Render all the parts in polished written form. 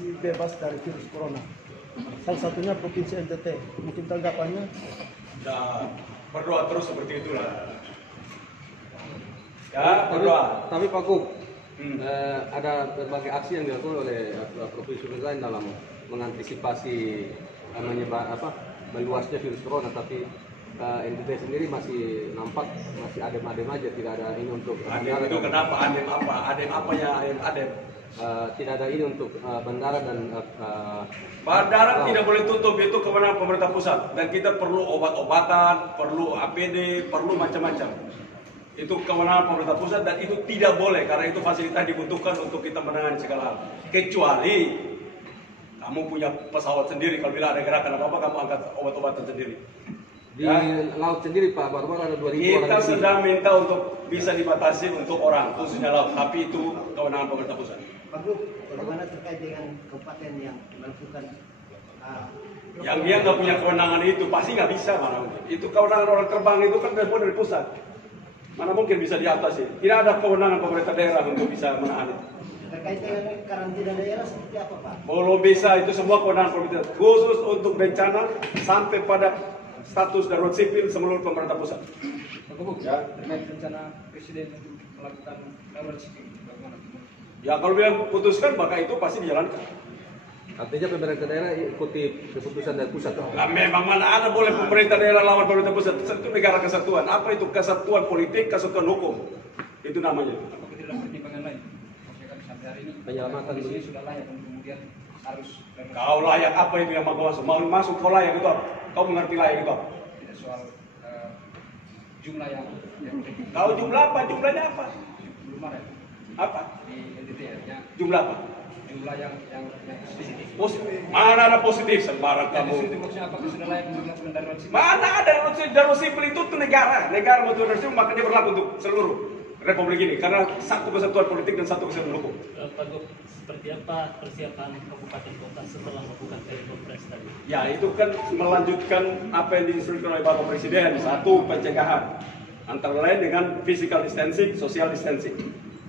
masih bebas dari virus corona. Salah satunya Provinsi NTT. Mungkin tanggapannya? Ya, berdoa terus seperti itulah. Ya, berdoa. Tapi Pak Gub, ada berbagai aksi yang dilakukan oleh provinsi lain dalam mengantisipasi meluasnya virus corona, tapi NTT sendiri masih nampak masih adem-adem aja, tidak ada ini untuk Adem itu kenapa? Adem apa? Adem apa ya? Adem. Tidak ada ini untuk bandara dan Bandara tidak boleh tutup, itu kewenangan pemerintah pusat, dan kita perlu obat-obatan, perlu APD, perlu macam-macam. Itu kewenangan pemerintah pusat dan itu tidak boleh karena itu fasilitas dibutuhkan untuk kita menangani segala hal. Kecuali kamu punya pesawat sendiri, kalau bila ada gerakan apa-apa kamu angkat obat-obatan sendiri. di laut sendiri Pak, baru-baru ada 2.000 orang. Kita sedang minta untuk bisa dibatasi untuk orang, khususnya laut, tapi itu kewenangan pemerintah pusat. Pak Gub, bagaimana terkait dengan kabupaten yang melakukan Yang dia nggak punya kewenangan itu pasti nggak bisa, mana mungkin. Itu kewenangan orang terbang itu kan semua dari pusat. Mana mungkin bisa diatasi? Tidak ada kewenangan pemerintah daerah untuk bisa menahan itu. terkait dengan karantina daerah seperti apa Pak? Belum bisa, itu semua kewenangan pemerintah. Khusus untuk bencana sampai pada status darurat sipil seluruh pemerintah pusat. Pak Gub, Ya. terkait rencana Presiden untuk melakukan darurat sipil, bagaimana? Ya kalau dia putuskan maka itu pasti dijalankan. Artinya pemerintah daerah ikuti keputusan dari pusat. Nah, memang mana ada boleh pemerintah daerah lawan pemerintah pusat? Itu negara kesatuan. Apa itu kesatuan politik, kesatuan hukum? Itu namanya. Apakah tidak ada pertimbangan lain? Maksudnya sampai hari ini Penyelamatan kondisi dulu. sudah layak untuk kemudian harus darurat. Kau layak apa itu yang mau masuk? Mau masuk kau layak itu apa? Kau mengerti layak itu apa? Tidak soal jumlah yang Kau jumlah apa? Jumlahnya apa? belum ada Apa? di NTT ya. Jumlah apa? Jumlah yang positif. Positif. Mana ada positif sembarang Jadi kamu? itu maksudnya apakah sudah layak untuk melakukan darurat sipil? Mana ada darurat sipil itu tuh negara mau darurat sipil maka dia berlaku untuk seluruh republik ini karena satu kesatuan politik dan satu kesatuan hukum. Pak Gub, seperti apa persiapan kabupaten kota setelah melakukan telekonferensi tadi? Ya itu kan melanjutkan apa yang diinstruksikan oleh Bapak Presiden. Satu, pencegahan antara lain dengan physical distancing, social distancing.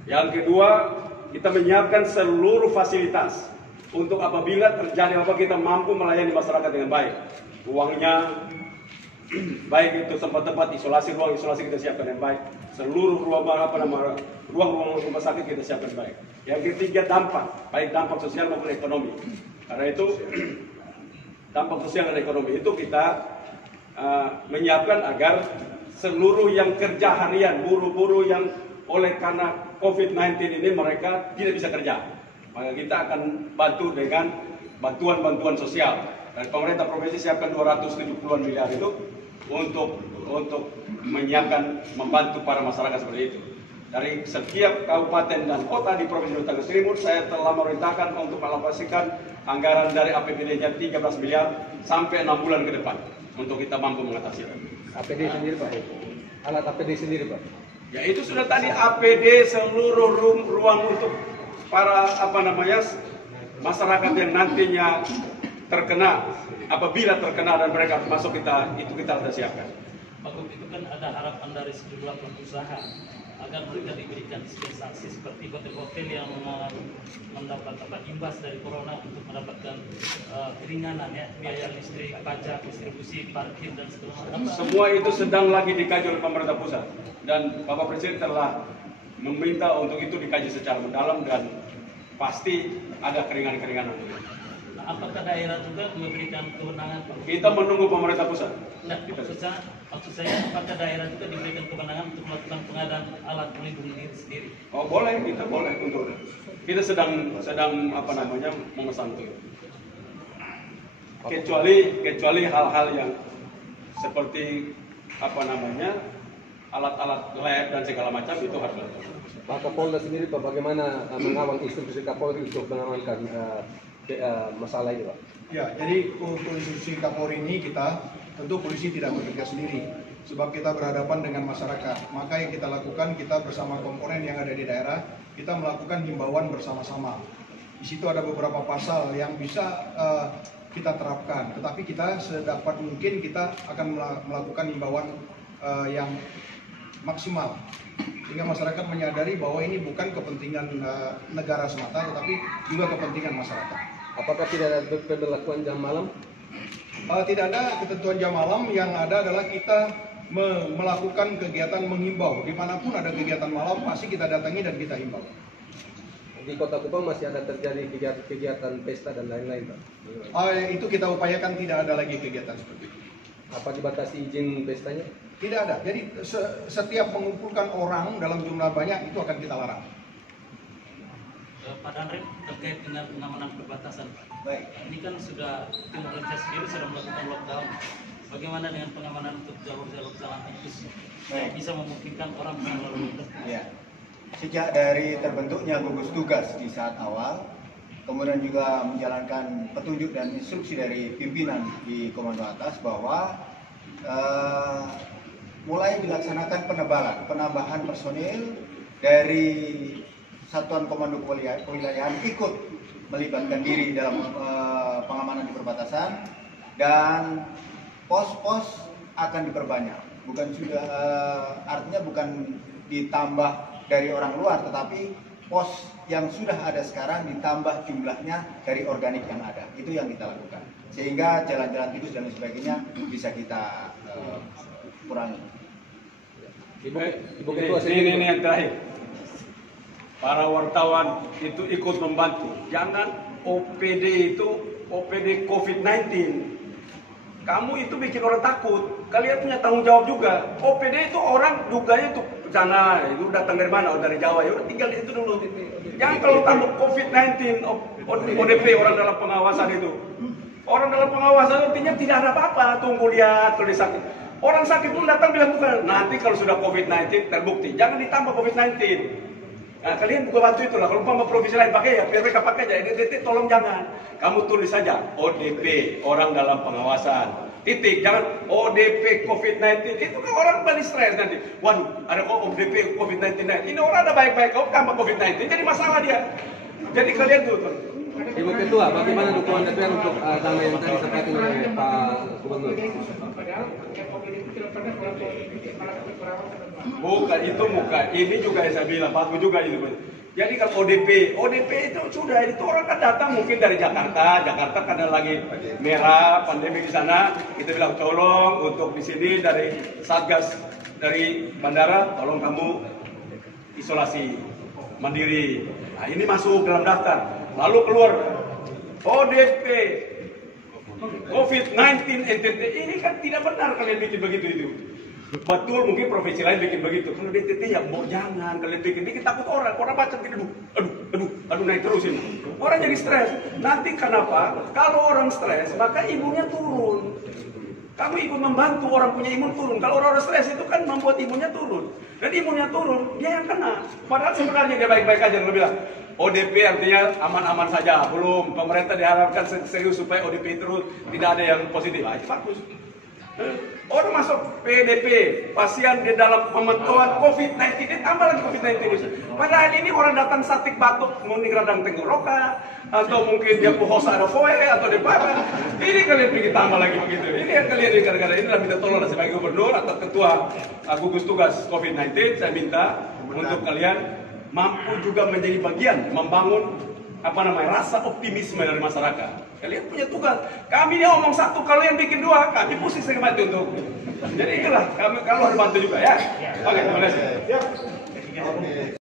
Yang kedua, kita menyiapkan seluruh fasilitas untuk apabila terjadi apa kita mampu melayani masyarakat dengan baik. Ruangnya baik itu tempat-tempat isolasi, ruang isolasi kita siapkan dengan baik. Seluruh ruang rumah sakit kita siapkan baik. Yang ketiga, dampak, baik dampak sosial maupun ekonomi. Karena itu dampak sosial dan ekonomi itu kita menyiapkan agar seluruh yang kerja harian, buruh-buruh yang oleh karena COVID-19 ini mereka tidak bisa kerja. Maka kita akan bantu dengan bantuan-bantuan sosial. Dan pemerintah provinsi siapkan 270-an miliar itu untuk menyiapkan, membantu para masyarakat seperti itu. Dari setiap kabupaten dan kota di Provinsi Nusa Tenggara Timur, saya telah memerintahkan untuk mengalokasikan anggaran dari APBD-nya 13 miliar sampai 6 bulan ke depan untuk kita mampu mengatasi. APD sendiri Pak, alat APD sendiri Pak. Ya itu sudah tadi APD seluruh ruang untuk para masyarakat yang nantinya terkena, apabila terkena dan mereka masuk kita sudah siapkan. Pak Gub, itu kan ada harapan dari sejumlah pelaku usaha agar mereka diberikan dispensasi seperti hotel-hotel yang mendapat imbas dari corona untuk mendapatkan keringanan ya, biaya listrik, pajak, distribusi, parkir dan segala macam. Semua itu sedang lagi dikaji oleh pemerintah pusat dan Bapak Presiden telah meminta untuk itu dikaji secara mendalam dan pasti ada keringanan-keringanan. Nah, apakah daerah juga memberikan kewenangan? Kita menunggu pemerintah pusat. Nah, maksud saya apakah daerah juga diberikan kewenangan untuk melakukan pengadaan alat pelindung diri sendiri? Oh boleh, kita boleh untuk kita sedang memesan itu. Kecuali hal-hal yang seperti alat-alat lab dan segala macam itu harus dilakukan. Pak Kapolda sendiri Pak, bagaimana mengawal instruksi Kapolri untuk mengamankan masalah ini Pak? Ya, jadi untuk instruksi Kapolri ini tentu polisi tidak bekerja sendiri, sebab kita berhadapan dengan masyarakat. Maka yang kita lakukan, kita bersama komponen yang ada di daerah, kita melakukan himbauan bersama-sama. Di situ ada beberapa pasal yang bisa kita terapkan, tetapi kita sedapat mungkin kita akan melakukan himbauan yang maksimal, sehingga masyarakat menyadari bahwa ini bukan kepentingan negara semata, tetapi juga kepentingan masyarakat. Apakah tidak ada pemberlakuan jam malam? Tidak ada ketentuan jam malam, yang ada adalah kita melakukan kegiatan menghimbau. Dimanapun ada kegiatan malam, pasti kita datangi dan kita himbau. Di Kota Kupang masih ada terjadi kegiatan pesta dan lain-lain, Pak? Itu kita upayakan tidak ada lagi kegiatan seperti itu. Apa dibatasi izin pestanya? Tidak ada. Jadi setiap mengumpulkan orang dalam jumlah banyak itu akan kita larang. Pak Danrem, terkait dengan pengamanan perbatasan, Pak. Baik. Ini kan sudah tim Malaysia sendiri sudah melakukan lockdown. Bagaimana dengan pengamanan untuk jalur-jalur jalan tikus yang bisa memungkinkan orang melalui lintas? Ya. Sejak dari terbentuknya gugus tugas di saat awal, kemudian juga menjalankan petunjuk dan instruksi dari pimpinan di komando atas bahwa mulai dilaksanakan penambahan personil dari Satuan Komando Kewilayahan ikut melibatkan diri dalam pengamanan di perbatasan, dan pos-pos akan diperbanyak. Artinya bukan ditambah dari orang luar, tetapi pos yang sudah ada sekarang ditambah jumlahnya dari organik yang ada. Itu yang kita lakukan, sehingga jalan-jalan tikus dan sebagainya bisa kita kurangi. Ibu Ketua ini yang terakhir. Para wartawan itu ikut membantu. Jangan OPD itu OPD COVID-19. Kamu itu bikin orang takut. Kalian punya tanggung jawab juga. OPD itu orang duganya itu sana, itu datang dari mana? Oh, dari Jawa. Ya udah tinggal di situ dulu. Jangan kalau tambah COVID-19, ODP, orang dalam pengawasan itu. Orang dalam pengawasan artinya tidak ada apa-apa. Tunggu lihat kalau dia sakit. Orang sakit pun datang bilang bukan. Nanti kalau sudah COVID-19 terbukti, jangan ditambah COVID-19. Nah, kalian buka bantu itulah. Kalau umpama provinsi lain pakai ya, biar mereka pakai aja. Ini tolong jangan. Kamu tulis saja ODP, orang dalam pengawasan. Titik, jangan ODP COVID-19. Itu kan orang balik stres nanti. Waduh, ada ODP COVID-19. Ini orang ada baik-baik, kau tambah COVID-19. Jadi masalah dia. Jadi kalian tuh. Ibu Ketua, bagaimana dukungan DPR untuk dana yang tadi disampaikan oleh Pak Gubernur? Bukan, itu bukan. Ini juga yang saya bilang, bagus juga itu. Jadi kalau ODP itu sudah, itu orang kan datang mungkin dari Jakarta karena lagi merah pandemi di sana. Kita bilang tolong untuk di sini dari Satgas dari bandara, tolong kamu isolasi mandiri. Nah, ini masuk dalam daftar. Lalu keluar ODP COVID-19 NTT. Ini kan tidak benar kalian bikin begitu itu. Betul, mungkin provinsi lain bikin begitu. Kalau DTT ya mau jangan kalian bikin takut orang baca begini, aduh naik terus ini. Orang jadi stres. Nanti kenapa? Kalau orang stres maka imunnya turun. Kamu ikut membantu orang punya imun turun. Kalau orang stres itu kan membuat imunnya turun. Dan imunnya turun, dia yang kena. Padahal sebenarnya dia baik-baik aja. Kalau bilang ODP artinya aman-aman saja. Belum, pemerintah diharapkan serius supaya ODP terus tidak ada yang positif. Itu bagus. Orang masuk PDP, pasien di dalam pemantauan COVID-19, dia tambah lagi COVID-19. Padahal ini orang datang sakit batuk, mungkin radang tenggorokan, atau mungkin dia pohos ada foe, atau dia parah. Ini kalian pergi tambah lagi begitu. Ini yang kalian gara-gara inilah minta tolong sebagai gubernur atau ketua gugus tugas COVID-19, saya minta untuk kalian mampu juga menjadi bagian membangun rasa optimisme dari masyarakat. Kalian punya tugas. Kami ini ngomong satu, kalian bikin dua, kami pusing saya bantu untuk. Jadi itulah, kalau harus bantu juga ya. Oke, terima kasih.